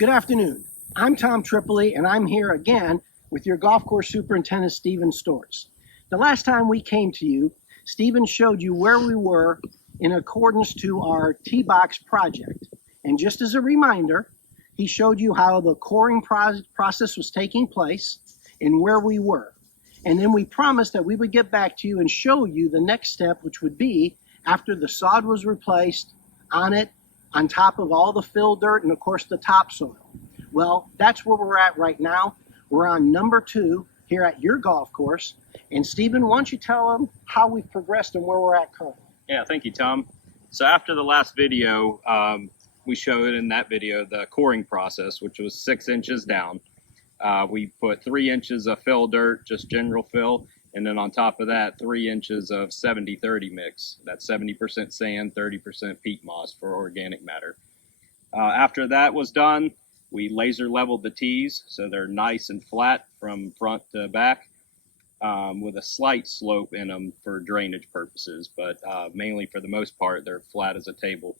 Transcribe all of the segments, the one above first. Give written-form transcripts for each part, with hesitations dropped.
Good afternoon. I'm Tom Tripoli, and I'm here again with your golf course superintendent, Stephen Stortz. The last time we came to you, Stephen showed you where we were in accordance to our tee box project. And just as a reminder, he showed you how the coring process was taking place and where we were. And then we promised that we would get back to you and show you the next step, which would be after the sod was replaced on it, on top of all the fill dirt and of course the topsoil. Well, that's where we're at right now. We're on number 2 here at your golf course. And Stephen, why don't you tell them how we've progressed and where we're at currently? Yeah, thank you, Tom. So after the last video, we showed in that video the coring process, which was 6 inches down. We put 3 inches of fill dirt, just general fill, and then on top of that, 3 inches of 70-30 mix. That's 70% sand, 30% peat moss for organic matter. After that was done, we laser leveled the tees so they're nice and flat from front to back, with a slight slope in them for drainage purposes, but mainly for the most part, they're flat as a table.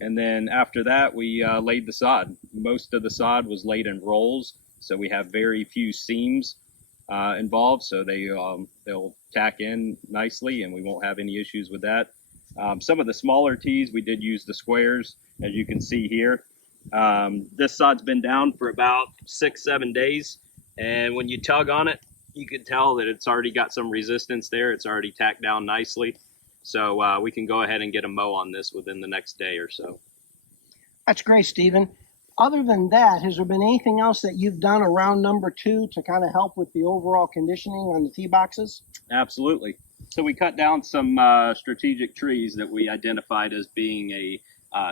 And then after that, we laid the sod. Most of the sod was laid in rolls, so we have very few seams involved, so they'll tack in nicely and we won't have any issues with that. Some of the smaller tees, we did use the squares, as you can see here. This sod's been down for about 6-7 days, and when you tug on it, you can tell that it's already got some resistance there. It's already tacked down nicely, so we can go ahead and get a mow on this within the next day or so. That's great, Stephen. Other than that, has there been anything else that you've done around number 2 to kind of help with the overall conditioning on the tee boxes? Absolutely. So we cut down some strategic trees that we identified as being a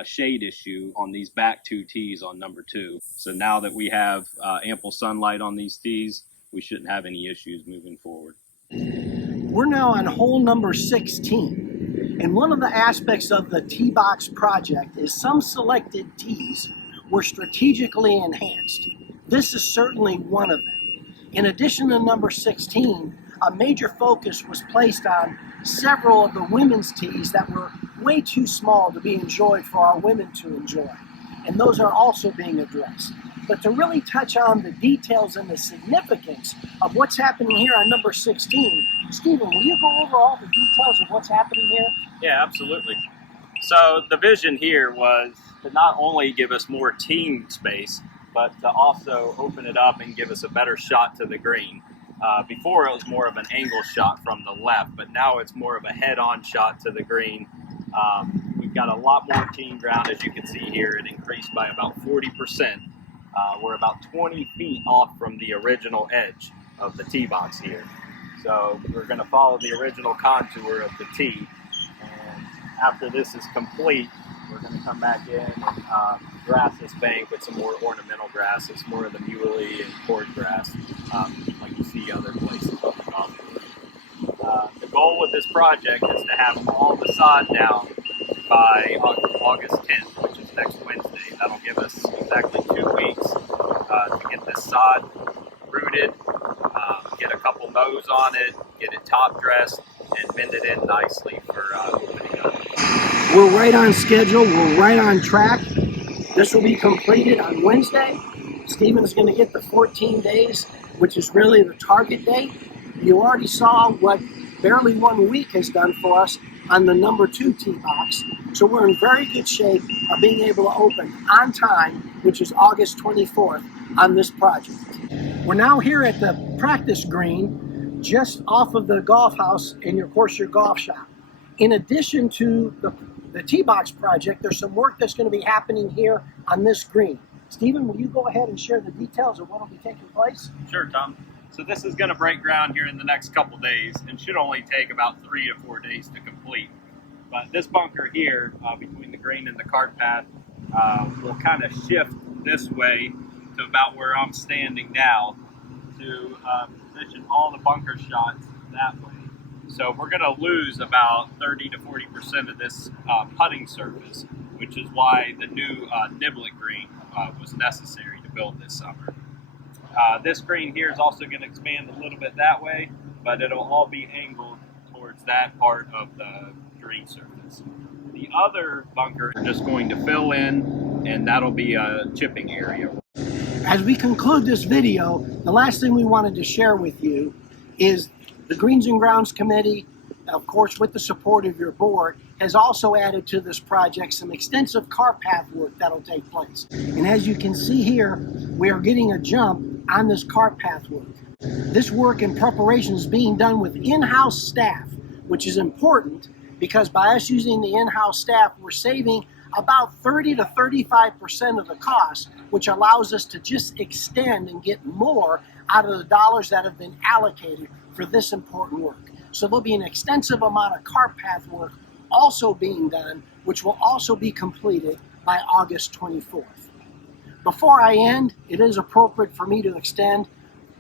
shade issue on these back 2 tees on number 2. So now that we have ample sunlight on these tees, we shouldn't have any issues moving forward. We're now on hole number 16. And one of the aspects of the tee box project is some selected tees were strategically enhanced. This is certainly one of them. In addition to number 16, a major focus was placed on several of the women's tees that were way too small to be enjoyed for our women to enjoy. And those are also being addressed. But to really touch on the details and the significance of what's happening here on number 16, Stephen, will you go over all the details of what's happening here? Yeah, absolutely. So the vision here was to not only give us more team space, but to also open it up and give us a better shot to the green. Before it was more of an angle shot from the left, but now it's more of a head-on shot to the green. We've got a lot more team ground, as you can see here. It increased by about 40%. We're about 20 feet off from the original edge of the tee box here. So we're going to follow the original contour of the tee. And after this is complete, we're going to come back in and grass this bank with some more ornamental grasses, more of the muley and cord grass, like you see other places on the golf course. The goal with this project is to have all the sod down by August 10th, which is next Wednesday. That'll give us exactly 2 weeks to get this sod rooted, get a couple mows on it, get it top dressed, and bend it in nicely for opening up. We're right on schedule. We're right on track. This will be completed on Wednesday. Stephen's going to get the 14 days, which is really the target date. You already saw what barely 1 week has done for us on the number 2 tee box. So we're in very good shape of being able to open on time, which is August 24th on this project. We're now here at the practice green, just off of the golf house in your golf shop. In addition to the tee box project, there's some work that's going to be happening here on this green. Stephen, will you go ahead and share the details of what will be taking place? Sure, Tom. So this is going to break ground here in the next couple days and should only take about 3 to 4 days to complete. But this bunker here, between the green and the cart path, will kind of shift this way to about where I'm standing now to position all the bunker shots that way. So we're going to lose about 30 to 40% of this putting surface, which is why the new niblick green was necessary to build this summer. This green here is also going to expand a little bit that way, but it'll all be angled towards that part of the green surface. The other bunker we're just going to fill in and that'll be a chipping area. As we conclude this video, the last thing we wanted to share with you is the Greens and Grounds Committee, of course with the support of your board, has also added to this project some extensive car path work that'll take place. And as you can see here, we are getting a jump on this car path work. This work in preparation is being done with in-house staff, which is important because by us using the in-house staff, we're saving about 30 to 35% of the cost, which allows us to just extend and get more out of the dollars that have been allocated for this important work. So there'll be an extensive amount of car path work also being done, which will also be completed by August 24th. Before I end, it is appropriate for me to extend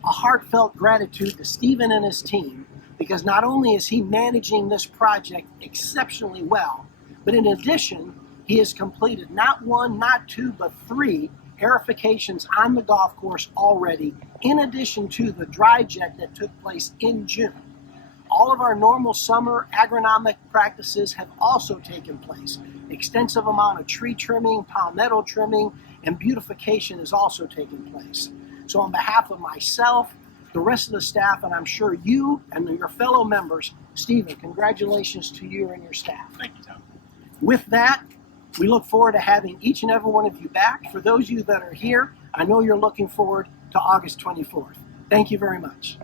a heartfelt gratitude to Stephen and his team, because not only is he managing this project exceptionally well, but in addition, he has completed not one, not two, but 3 aerifications on the golf course already, in addition to the dry jet that took place in June. All of our normal summer agronomic practices have also taken place. Extensive amount of tree trimming, palmetto trimming, and beautification has also taken place. So on behalf of myself, the rest of the staff, and I'm sure you and your fellow members, Stephen, congratulations to you and your staff. Thank you, Tom. With that, we look forward to having each and every one of you back. For those of you that are here, I know you're looking forward to August 24th. Thank you very much.